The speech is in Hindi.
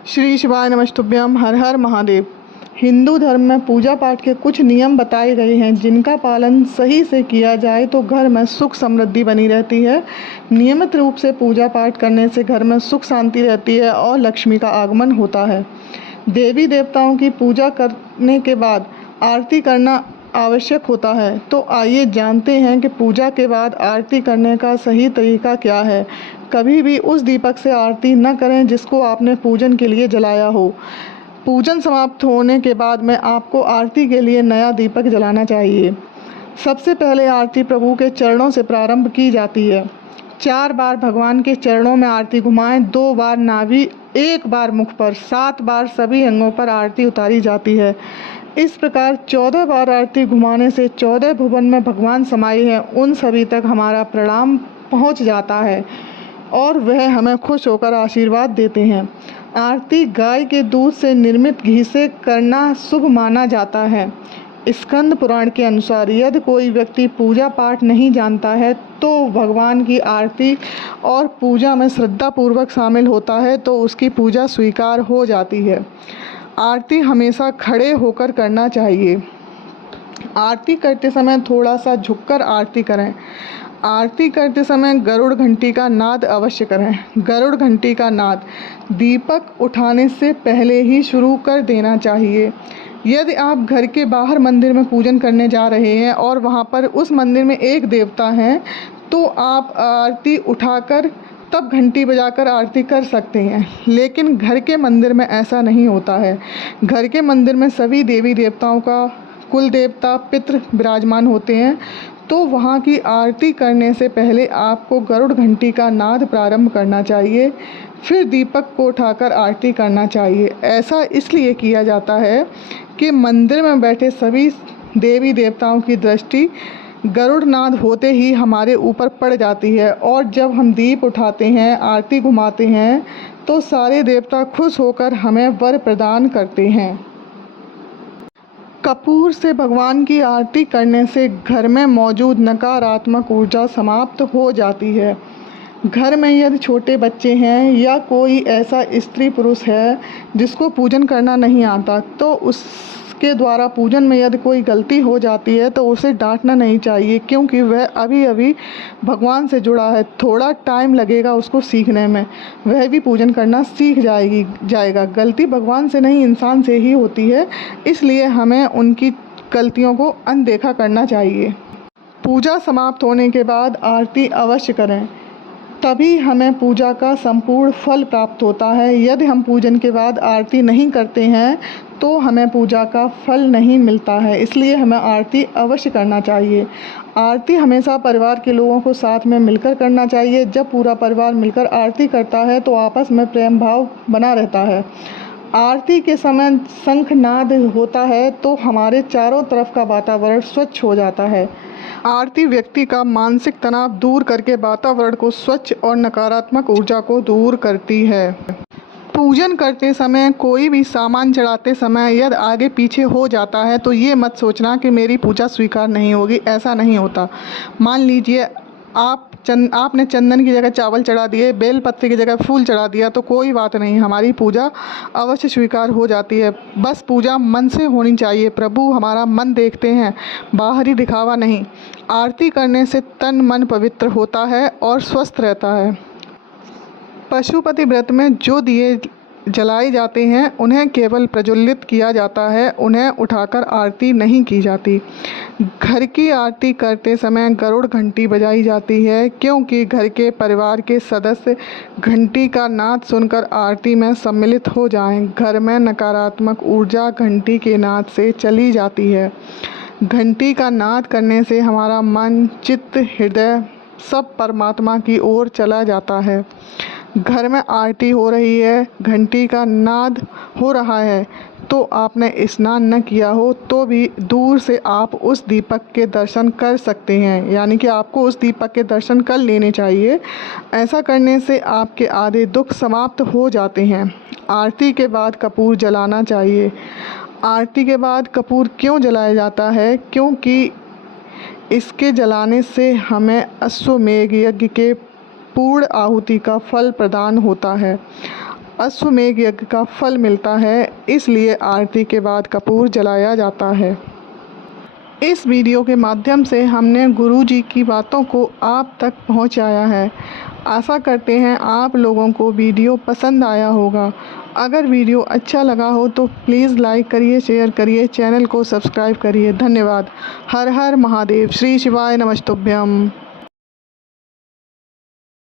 श्री शिवाय नमस्तुभ्यम। हर हर महादेव। हिंदू धर्म में पूजा पाठ के कुछ नियम बताए गए हैं जिनका पालन सही से किया जाए तो घर में सुख समृद्धि बनी रहती है। नियमित रूप से पूजा पाठ करने से घर में सुख शांति रहती है और लक्ष्मी का आगमन होता है। देवी देवताओं की पूजा करने के बाद आरती करना आवश्यक होता है। तो आइए जानते हैं कि पूजा के बाद आरती करने का सही तरीका क्या है। कभी भी उस दीपक से आरती न करें जिसको आपने पूजन के लिए जलाया हो। पूजन समाप्त होने के बाद में आपको आरती के लिए नया दीपक जलाना चाहिए। सबसे पहले आरती प्रभु के चरणों से प्रारंभ की जाती है। 4 बार भगवान के चरणों में आरती घुमाएं, 2 बार नाभि, 1 बार मुख पर, 7 बार सभी अंगों पर आरती उतारी जाती है। इस प्रकार 14 बार आरती घुमाने से 14 भुवन में भगवान समाये हैं उन सभी तक हमारा प्रणाम पहुंच जाता है और वह हमें खुश होकर आशीर्वाद देते हैं। आरती गाय के दूध से निर्मित घी से करना शुभ माना जाता है। स्कंद पुराण के अनुसार यदि कोई व्यक्ति पूजा पाठ नहीं जानता है तो भगवान की आरती और पूजा में श्रद्धापूर्वक शामिल होता है तो उसकी पूजा स्वीकार हो जाती है। आरती हमेशा खड़े होकर करना चाहिए। आरती करते समय थोड़ा सा झुककर आरती करें। आरती करते समय गरुड़ घंटी का नाद अवश्य करें। गरुड़ घंटी का नाद दीपक उठाने से पहले ही शुरू कर देना चाहिए। यदि आप घर के बाहर मंदिर में पूजन करने जा रहे हैं और वहां पर उस मंदिर में एक देवता हैं तो आप आरती उठाकर तब घंटी बजाकर आरती कर सकते हैं, लेकिन घर के मंदिर में ऐसा नहीं होता है। घर के मंदिर में सभी देवी देवताओं का कुल देवता पितृ विराजमान होते हैं तो वहाँ की आरती करने से पहले आपको गरुड़ घंटी का नाद प्रारंभ करना चाहिए, फिर दीपक को उठाकर आरती करना चाहिए। ऐसा इसलिए किया जाता है कि मंदिर में बैठे सभी देवी देवताओं की दृष्टि गरुड़ नाद होते ही हमारे ऊपर पड़ जाती है और जब हम दीप उठाते हैं, आरती घुमाते हैं तो सारे देवता खुश होकर हमें वर प्रदान करते हैं। कपूर से भगवान की आरती करने से घर में मौजूद नकारात्मक ऊर्जा समाप्त हो जाती है। घर में यदि छोटे बच्चे हैं या कोई ऐसा स्त्री पुरुष है जिसको पूजन करना नहीं आता तो उसके द्वारा पूजन में यदि कोई गलती हो जाती है तो उसे डांटना नहीं चाहिए, क्योंकि वह अभी अभी भगवान से जुड़ा है। थोड़ा टाइम लगेगा उसको सीखने में, वह भी पूजन करना सीख जाएगा। गलती भगवान से नहीं इंसान से ही होती है, इसलिए हमें उनकी गलतियों को अनदेखा करना चाहिए। पूजा समाप्त होने के बाद आरती अवश्य करें, तभी हमें पूजा का संपूर्ण फल प्राप्त होता है। यदि हम पूजन के बाद आरती नहीं करते हैं तो हमें पूजा का फल नहीं मिलता है, इसलिए हमें आरती अवश्य करना चाहिए। आरती हमेशा परिवार के लोगों को साथ में मिलकर करना चाहिए। जब पूरा परिवार मिलकर आरती करता है तो आपस में प्रेम भाव बना रहता है। आरती के समय शंखनाद होता है तो हमारे चारों तरफ का वातावरण स्वच्छ हो जाता है। आरती व्यक्ति का मानसिक तनाव दूर करके वातावरण को स्वच्छ और नकारात्मक ऊर्जा को दूर करती है। पूजन करते समय कोई भी सामान चढ़ाते समय यदि आगे पीछे हो जाता है तो ये मत सोचना कि मेरी पूजा स्वीकार नहीं होगी। ऐसा नहीं होता। मान लीजिए आपने चंदन की जगह चावल चढ़ा दिए, बेलपत्र की जगह फूल चढ़ा दिया तो कोई बात नहीं, हमारी पूजा अवश्य स्वीकार हो जाती है। बस पूजा मन से होनी चाहिए। प्रभु हमारा मन देखते हैं, बाहरी दिखावा नहीं। आरती करने से तन मन पवित्र होता है और स्वस्थ रहता है। पशुपति व्रत में जो दिए जलाए जाते हैं उन्हें केवल प्रज्वलित किया जाता है, उन्हें उठाकर आरती नहीं की जाती। घर की आरती करते समय गरुड़ घंटी बजाई जाती है क्योंकि घर के परिवार के सदस्य घंटी का नाद सुनकर आरती में सम्मिलित हो जाएं। घर में नकारात्मक ऊर्जा घंटी के नाद से चली जाती है। घंटी का नाद करने से हमारा मन, चित्त, हृदय सब परमात्मा की ओर चला जाता है। घर में आरती हो रही है, घंटी का नाद हो रहा है तो आपने स्नान न किया हो तो भी दूर से आप उस दीपक के दर्शन कर सकते हैं, यानी कि आपको उस दीपक के दर्शन कर लेने चाहिए। ऐसा करने से आपके आधे दुख समाप्त हो जाते हैं। आरती के बाद कपूर जलाना चाहिए। आरती के बाद कपूर क्यों जलाया जाता है? क्योंकि इसके जलाने से हमें अश्वमेध यज्ञ के पूर्ण आहुति का फल प्रदान होता है अश्वमेध यज्ञ का फल मिलता है, इसलिए आरती के बाद कपूर जलाया जाता है। इस वीडियो के माध्यम से हमने गुरु जी की बातों को आप तक पहुंचाया है। आशा करते हैं आप लोगों को वीडियो पसंद आया होगा। अगर वीडियो अच्छा लगा हो तो प्लीज़ लाइक करिए, शेयर करिए, चैनल को सब्सक्राइब करिए। धन्यवाद। हर हर महादेव। श्री शिवाय नमस्तुभ्यम।